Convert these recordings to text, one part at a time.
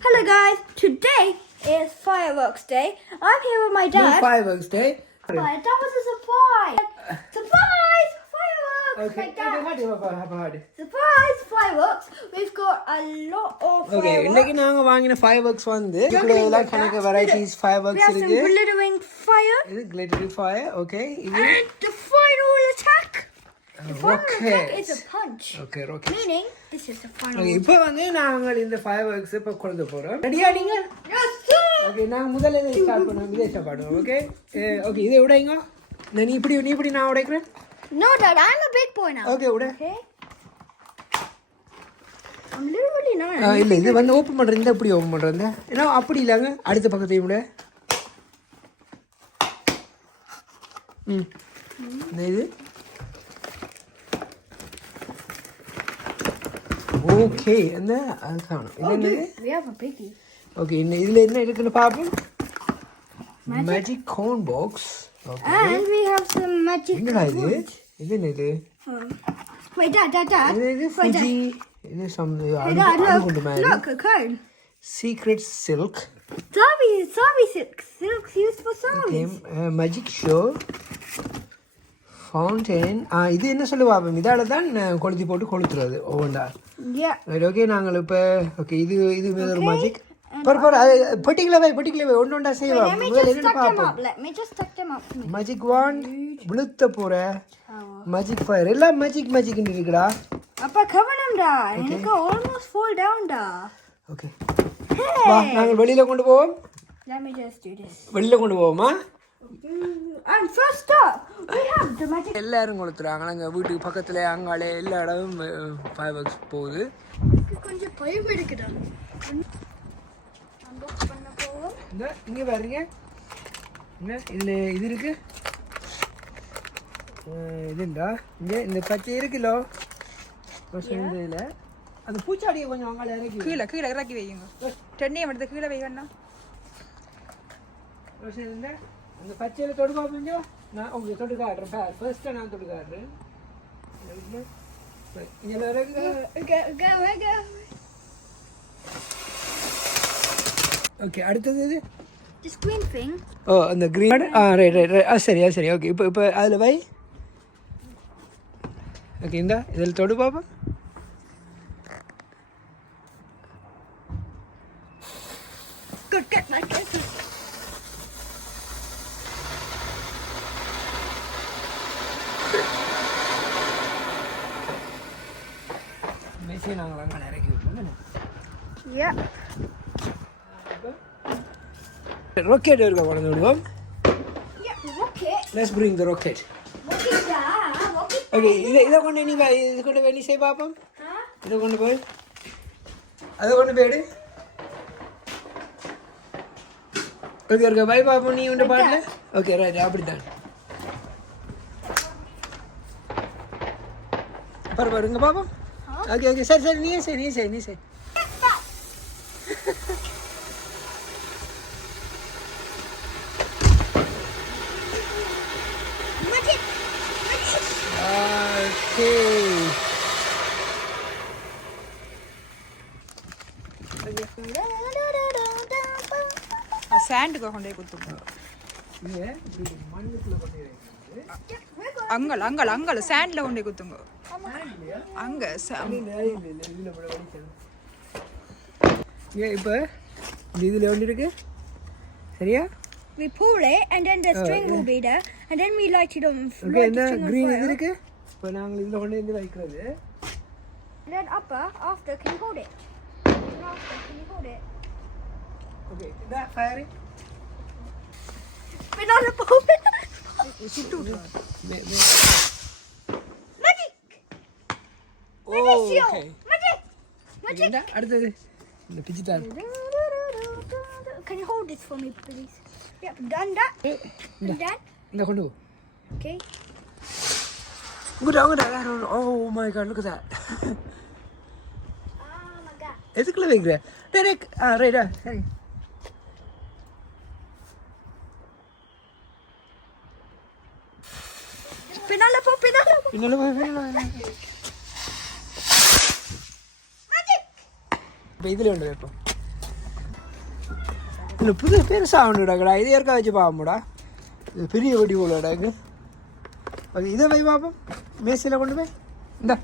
Hello guys, today is fireworks day. I'm here with my dad. No fireworks day. But that was a surprise. Surprise! Fireworks! Okay. My dad. Hard. Surprise! Fireworks. We've got a lot of Okay, fireworks. இன்னைக்கு நாங்க வாங்கின fireworks வந்து இதுக்குள்ள எல்லாம் கணக்கு varieties fireworks We have some இருக்கு. glittering fire. இது glittery fire, okay. இது And the final attack. The final rocket. attack is a punch. Okay, rocket. Meaning, this is the final Okay, இப்போ வந்து நாங்க இந்த fireworks இப்ப கொண்டு போறோம். ரெடியா நீங்க? Yes, sir! Okay, நாங்க முதல்ல இதை ஸ்டார்ட் பண்ணுவோம். இதை ஸ்டார்ட் பண்ணுவோம், okay? Okay, இதை உடைங்க. நீ இப்படி நான் உடைக்கிறேன். No, Dad, I'm a big boy now. Okay, உடை. Okay? I'm literally not. இல்ல இது வந்து ஓபன் பண்றது இந்த எப்படி ஓபன் பண்றது ஏன்னா அப்படி இல்லங்க அடுத்த பக்கத்தையும் விட இந்த இது ஓகே அந்த அதுதான் இது என்னது We have a biggie. Okay இதுல என்ன இருக்குன்னு பாப்போம் magic cone box okay And we have some magic. என்னடா இது இது என்னது Wait, Dad. இது ஃபுஜி இது some Hey, Dad, look, a cone. Secret silk Sorry, silk's used for sorries. Magic show fountain இது என்ன சொல்லு பாப்போம் இதால தான் கொளுத்தி போட்டு கொளுத்துறது ஒவ்வொன்றா Yeah. ரைட் ஓகே நாங்கள் இப்போ ஓகே இது ஒரு மேஜிக் அது பெட்டிக்குள்ள வை ஒன்னொண்டா செய்வா Let me முதல்ல just என்னன்னு tuck them பார்ப்போம் up. Let me just tuck them up. Magic wand விழுத்த போற மேஜிக் ஃபயர் எல்லாம் மேஜிக்னு இருக்குடா Appa, cover them, Dad. And it can almost fall down, Dad. Okay வா நாங்கள் வெளியில கொண்டு போவோம் Let me just do this. வெளியில கொண்டு போவோமா And first up, we have the magic. எல்லாரும் கொளுத்துறாங்க நாங்கள் வீட்டுக்கு பக்கத்துல அங்காலே எல்லா இடமும் ஃபயர் போகுது கொஞ்சம் பயம் எடுக்குதா அன்பாக்ஸ் பண்ண போவோம் இந்த இங்கே பாருங்க என்ன இதில் இது இருக்கு இதுண்டா இங்கே இந்த பச்சை இருக்குல்லோ இந்த இதில் அந்த பூச்சாடியை கொஞ்சம் அங்கால இறக்கி கீழே இறக்கி வைங்க டென்னியை எடுத்து கீழே வைக்கண்ணா இந்த அந்த பச்சையில் தொடு பார்ப்பீங்க நான் உங்களுக்கு தொட்டு காட்டுறேன் ஃபர்ஸ்ட்டாக நான் தொட்டு காட்டுறேன் இங்கே இறங்க Go. ஓகே அடுத்தது இது This green thing. ஓ அந்த க்ரீன் ரைட் சரி ஓகே இப்போ அதில் வை ஓகே இந்தா இதில் தொடு பார்ப்போம் Good, get my kiss. Messi நாங்கள் அங்கே இறக்கி விட்டோம் Yeah. ராக்கெட் இருக்க கொண்டு விடுவோம் Yeah, rocket. Let's bring the rocket Rocket, Dad. Rocket. Okay இதை கொண்டு நீ இது கொண்டு போய் நீ செய் பார்ப்போம் Huh? இதை கொண்டு போய் அதை கொண்டு போயிடு ஓகே பை பார்ப்போம் நீ உண்டு பாட்டில் ஓகே ரைட் அப்படித்தான் பாருங்க பார்ப்போம் ஓகே சரி நீ செய் Magic. ஓகே சாண்டுக்கு கொண்டு போய் கொடுத்துருங்க அங்கல் சாண்டில் கொண்டு போய் கொடுத்துங்க அங்கே இப்போ இதில் ஒன்று இருக்கு சரியா We pull it and then the string will be there and then we light it on. Okay இந்த க்ரீன் இது இருக்கு இப்போ நாங்கள் இதில் கொண்டு வந்து வைக்கிறது And then after can you hold it? Can you hold it? Okay இந்த ஃபயர் Banana pop. சுட்டு Magic. Okay Magic. இந்த அடுத்தது இந்த பிஜிட்டார் Can you hold this for me, please? Yep, done that. And then, இந்த கொண்டு போ okay. Oh my God look at that Oh my God. எதுக்குள்ள வைக்கிற டேரேக் ரைட்டா சரி Banana pop. பின்னால இப்போ இதில் ஒன்று வைப்போம் இல்லை புது பெருசாக ஒன்றுடாக்கடா இது ஏற்கா வச்சு பார்ப்போம்டா இது பெரிய வெடி போலடா இங்கே ஓகே இதை வை பார்ப்போம் மேசையில் கொண்டு போய் இந்தா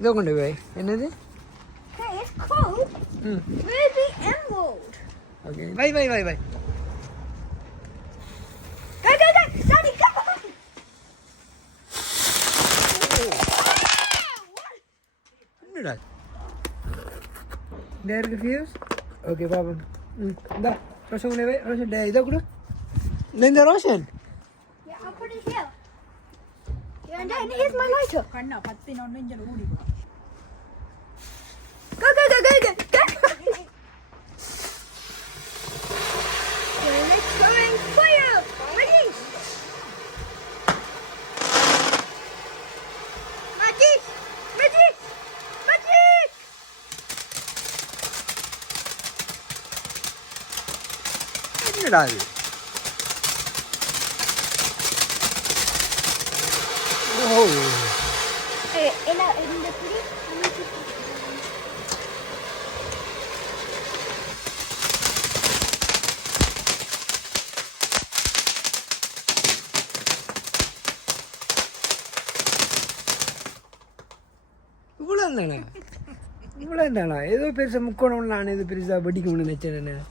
இதை கொண்டு போய் என்னது Hey, it's called Ruby Emerald. Okay why why why why Go, go, go! Daddy, go! என்னடா இந்த இருக்கு ஃபியூஸ் ஓகே பார்ப்போம் இந்தா ரோஷன் கொண்டு போய் ரோஷன் இதை கொடு இந்த Roshan Yeah, I'll put it here. Yeah, and then here's my lighter. கண்ணா 10 ஒன்று இங்கே ஓடி போ Go, go, go, go, go! Go! Let's go and fire! Ready? Magic! Magic! Magic! என்னடா அது ஓ Hey, in the city, இவ்வளோ இருந்தானா ஏதோ பெருசாக முக்கணும் நான் ஏதோ பெருசாக வெடிக்கணும்னு நினச்சேன் நான்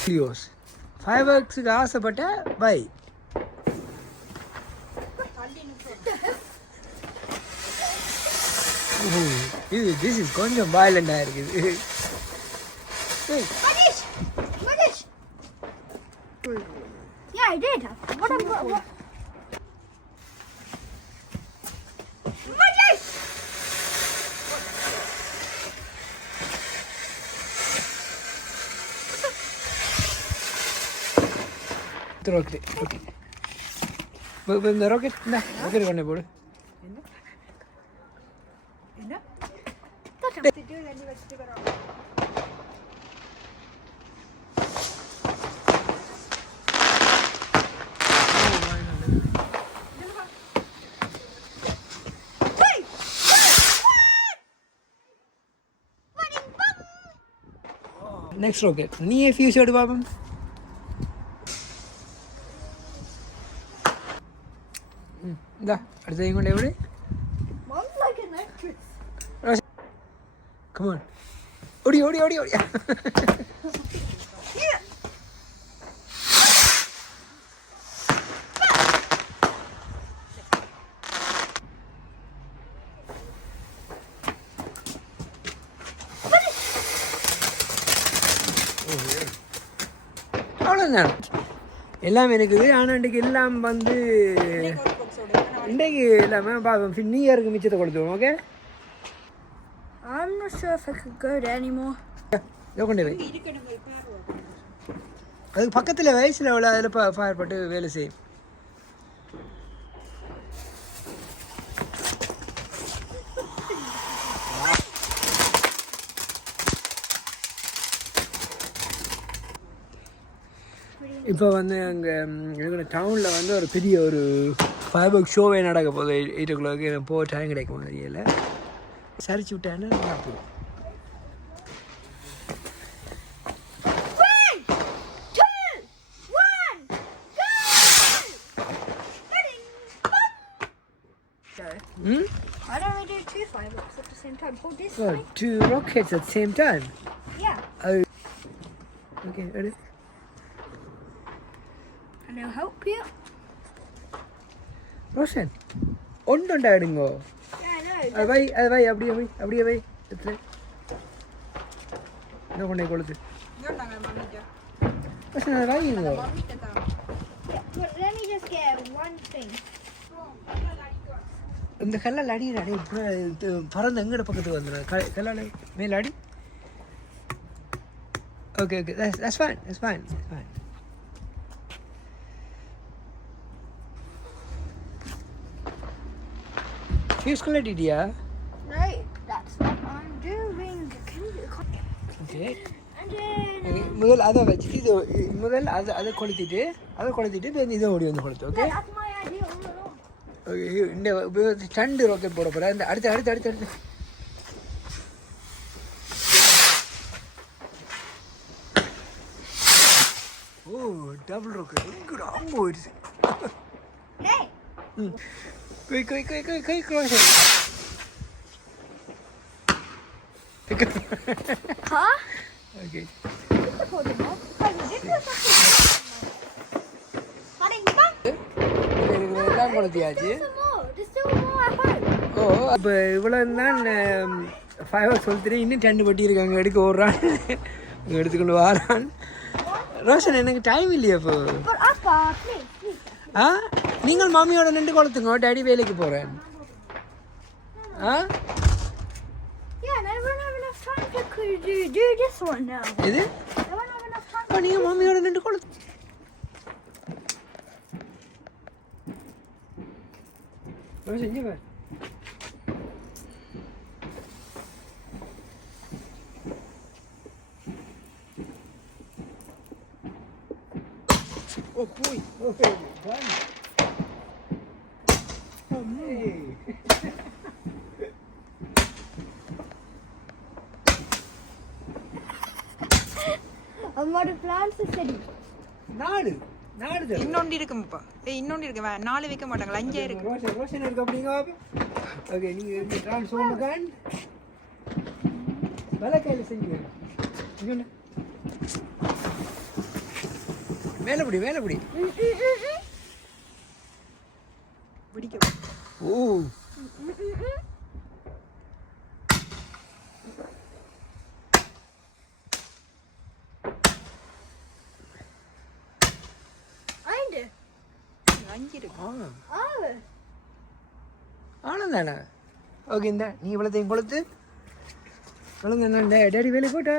வீடியோஸ் ஃபைவர்க்ஸுக்கு ஆசைப்பட்ட பை இது திஸ் இஸ் கொஞ்சம் வயலண்டாக இருக்குது Magic! Magic! Yeah, I did. What? Magic! Rocket okay இந்த ராக்கெட் இந்த ராக்கெட் கொண்டு போடு என்ன வச்சுட்டு வரோம் நெக்ஸ்ட் ராக்கெட் நீயே ஃபியூஸ் எடு பாப்போம் இந்தா அடுத்தது கொண்டு எப்படி Mom's like an actress. Come on. ஓடி ஓடி ஓடி ஓடி Yeah. அவ்வளோதான் எல்லாம் இருக்குது ஆனால் இன்றைக்கு எல்லாம் வந்து இன்றைக்கு எல்லாமே பார்ப்போம் நியூ இயருக்கு மிச்சத்தை கொடுத்துருவோம் okay I'm not sure if I could go there anymore. இதை கொண்டு போய் அதுக்கு பக்கத்தில் வயசில் எவ்வளோ அதில் ஃபயர் போட்டு வேலை செய்யும் இப்போ வந்து அங்கே இருக்கிற டவுனில் வந்து ஒரு பெரிய ஒரு ஃபயர் ஒர்க் ஷோவே நடக்க போகுது 8 o'clock போக டைம் கிடைக்கும் தெரியல சரிச்சு விட்டான்னு நல்லா போகும் Why don't we do 2 fireworks at the same time? Hold this Oh, side. 2 rockets at the same time. Yeah. Oh. Okay, ready? And I'll help you. Roshan, ஒன்றுண்டா எடுங்கோ Yeah, I know. அது வை அப்படியே வை எடுத்து இன்னும் கொண்டே கொளுத்து Roshan அது வைங்கோ Yeah, but let me just get one thing. இந்த கல்லால் அடி அடி பறந்து எங்கட பக்கத்துக்கு வந்துடும் கல்லால் மேலே அடி okay okay that's fine fuse கலட்டிட்டியா Right, that's what I'm doing. Okay And then... முதல் அதை வச்சுட்டு இது முதல் அதை கொளுத்திட்டு இதை ஓடி வந்து கொளுத்து okay Yeah, that's my idea all along. Okay இந்த 2 ராக்கெட் போட போகிறேன் இந்த அடுத்து ஓ டபுள் ராக்கெட் எங்கடா போயிடுச்சு Hey. கை க்ளோஸ் Huh? ஓகே எல்லாம் கொளுத்தியாச்சு ஓ அப்போ இவ்வளோ தான் ஃபைவ் ஹவர்ஸ் சொல்லிட்டு இன்னும் 10 பட்டி இருக்காங்க எடுக்க ஓடுறான் எடுத்துக்கொண்டு வாரான் ரோஷன் எனக்கு டைம் இல்லையா இப்போ ஆ நீங்கள் மாமியோட நின்று கொளுத்துங்க டேடி வேலைக்கு போகிறேன் ஆ இது நீங்கள் மாமியோட நின்று கொளுத்து ரோஷன் இங்கே பார் Oh, boy. Okay, done. Oh, hey. அம்மாவோட பிளான்ஸ் சரி நாலு இன்னொன்று இருக்கும்ப்பா இன்னொன்று இருக்கு 4 வைக்க மாட்டாங்களா 5 இருக்கு ரோஷன் இருக்கு அப்படிங்க ஓகே நீங்க ட்ரான்ஸ்ஃபார்ம் கான் வலக்கையில செஞ்சு இங்க மேலபடி பிடிக்க ஓ அஞ்சு இருக்கு ஆனந்தானே ஓகே இந்த நீ இவ்வளோத்தையும் கொளுத்து ஒழுங்கு என்ன டேடி வேலைக்கு போட்டா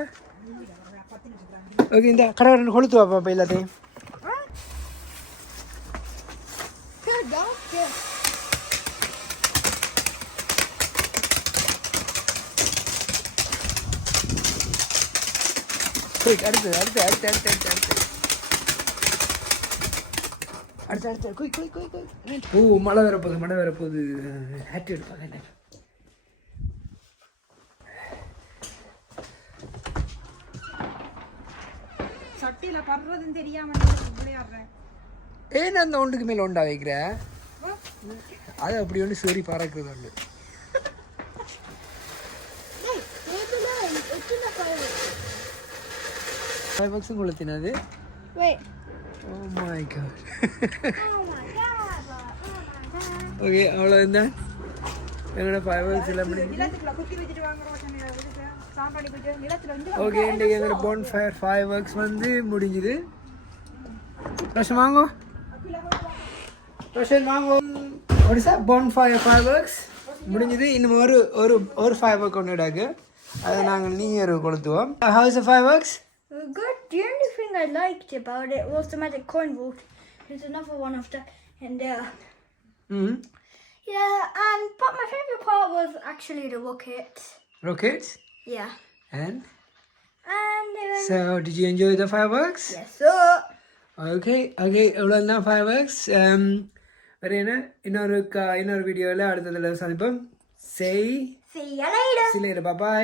ஓகே இந்த கடை 2 கொளுத்து வாப்பா இப்போ எல்லாத்தையும் அடுத்து ஓ மழை வரப்போகுது ஹேட் எடுப்பாங்க சட்டியில படுறதுன்னு தெரியாம விளையாடுறேன் ஏன் அந்த ஒன்றுக்கு மேலே ஒண்டா வைக்கிற அது அப்படி ஒன்று சரி பறக்குது ஒன்று $5 கொளுத்தினது ஓ மை காட் ஓகே அவ்வளோதான் எங்களோட $5 எல்லாம் முடிஞ்சு ஓகே இன்றைக்கு எங்களோட போன் ஃபயர் $5 வந்து முடிஞ்சுது ரோஷன் வாங்கோ ஒடிசா போன் ஃபயர் $5 முடிஞ்சுது இன்னும் ஒரு $5 ஒன்று இடாக்கு அதை நாங்கள் நீர் கொளுத்துவோம் house $5 Good. The only thing I liked about it was the magic coin vault. There's another one of that in there. Yeah, but my favorite part was actually the rockets. Rockets? Yeah. And then, so did you enjoy the $5? yes, sir. Okay, எவ்வளோதான் $5. வேறு என்ன இன்னொரு வீடியோவில் அடுத்ததில் சந்திப்போம் See you later. See you later, bye-bye.